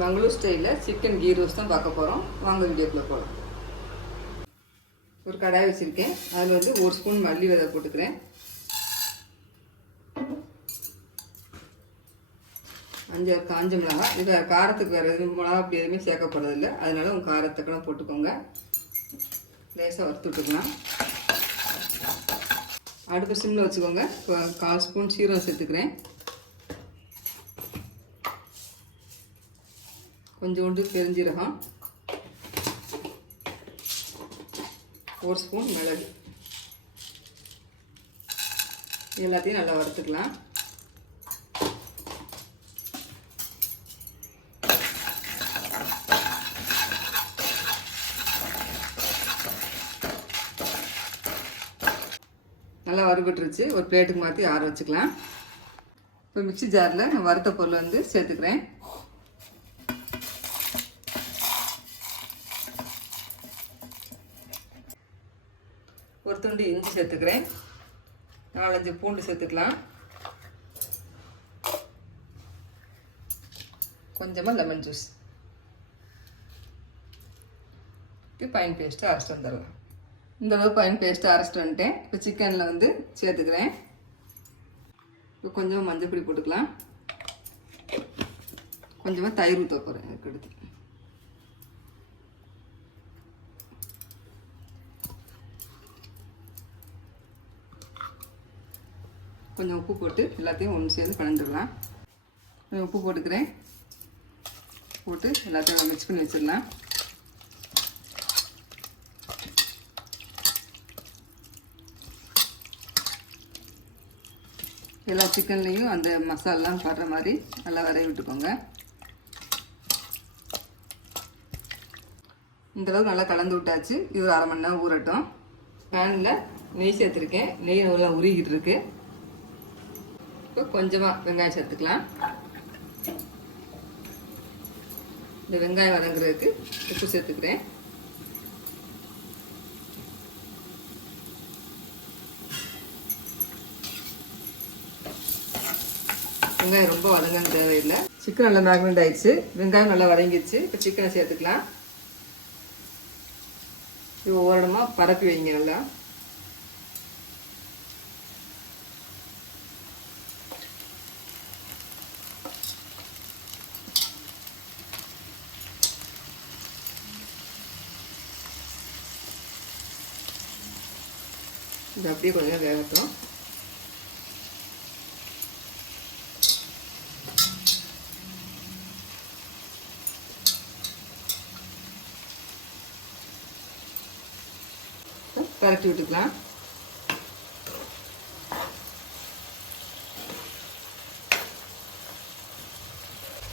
மங்களூர் ஸ்டைலில் chicken ghee roast தான் பார்க்க போகிறோம். வாங்க வீடியோக்குள்ளே போகலாம். ஒரு கடாய் வச்சுருக்கேன். அதில் வந்து 1 ஸ்பூன் மல்லி விதை போட்டுக்கிறேன். 5 காஞ்ச மிளகாய். இது காரத்துக்கு வேறு எதுவும் மிளகா அப்படி எதுவுமே சேர்க்க போகிறதில்ல, அதனால உங்கள் காரத்துக்கெல்லாம் போட்டுக்கோங்க. லேசாக வறுத்து விட்டுக்கலாம். அடுப்பு சிம்மில் வச்சுக்கோங்க. 1/4 ஸ்பூன் சீரகம் சேர்த்துக்கிறேன். கொஞ்சோண்டு பெருஞ்சீரகம், 1 ஸ்பூன் மிளகு. எல்லாத்தையும் நல்லா வறுத்துக்கலாம். நல்லா வறுபட்டுருச்சு. ஒரு பிளேட்டுக்கு மாற்றி ஆற வச்சுக்கலாம். இப்போ மிக்ஸி ஜாரில் நான் வறுத்த பொருளை வந்து சேர்த்துக்கிறேன். ஒரு துண்டு இஞ்சி சேர்த்துக்கிறேன். 4-5 பூண்டு சேர்த்துக்கலாம். கொஞ்சமாக லெமன் ஜூஸ். இப்போ பைன் பேஸ்ட்டு அரைச்சிட்டு வந்துடலாம். இந்த அளவு பைன் பேஸ்ட்டு அரைச்சிட்டு வந்துட்டேன். இப்போ சிக்கனில் வந்து சேர்த்துக்கிறேன். இப்போ கொஞ்சமாக மஞ்சள் பொடி போட்டுக்கலாம். கொஞ்சமாக தயிர் ஊற்ற போகிறேன். அதுக்கு எடுத்து கொஞ்சம் உப்பு போட்டு எல்லாத்தையும் ஒன்று சேர்ந்து கலந்துடலாம். உப்பு போட்டுக்கிறேன். போட்டு எல்லாத்தையும் மிக்ஸ் பண்ணி வச்சிடலாம். எல்லா சிக்கன்லேயும் அந்த மசாலாலாம் படுற மாதிரி நல்லா வரைய விட்டுக்கோங்க. இந்தளவுக்கு நல்லா கலந்து விட்டாச்சு. இது ஒரு 1/2 மணி நேரம் ஊறட்டும். பேனில் நெய் சேர்த்துருக்கேன். நெய் நல்லா உருகிட்டு இருக்கு. இப்போ கொஞ்சமாக வெங்காயம் சேர்த்துக்கலாம். இந்த வெங்காயம் வதங்குறதுக்கு உப்பு சேர்த்துக்கிறேன். வெங்காயம் ரொம்ப வதங்கன்னு தேவையில்லை. சிக்கன் நல்லா மேக்னேட் ஆயிடுச்சு. வெங்காயம் நல்லா வதங்கிடுச்சு. இப்போ சிக்கனை சேர்த்துக்கலாம். இது ஓரடமா பரப்பி வைங்க. நல்லா இது அப்படியே கொஞ்சம் வேகட்டும். பரட்டி விட்டுக்கலாம்.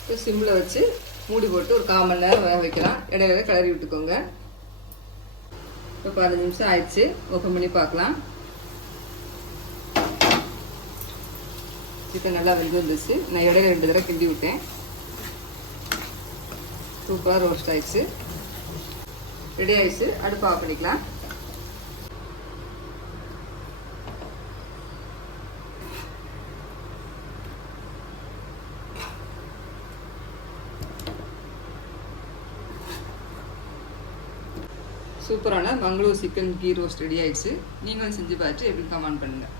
இப்போ சிம்மில் வச்சு மூடி போட்டு ஒரு 1/4 மணி நேரம் வேக வைக்கலாம். இடையில கிளறி விட்டுக்கோங்க. இப்போ 15 நிமிஷம் ஆயிடுச்சு. ஓப்பன் பண்ணி பார்க்கலாம். சிக்கன் நல்லா வெந்து வந்துச்சு. நான் இடையில 2 தடவை கிண்டி விட்டேன். சூப்பராக ரோஸ்ட் ஆயிடுச்சு. ரெடி ஆயிடுச்சு. அடுப்பு ஆஃப் பண்ணிக்கலாம். சூப்பரான Mangalore chicken ghee roast ready ஆயிடுச்சு. நீங்களும் செஞ்சு பார்த்துட்டு எப்படி கமெண்ட் பண்ணுங்கள்.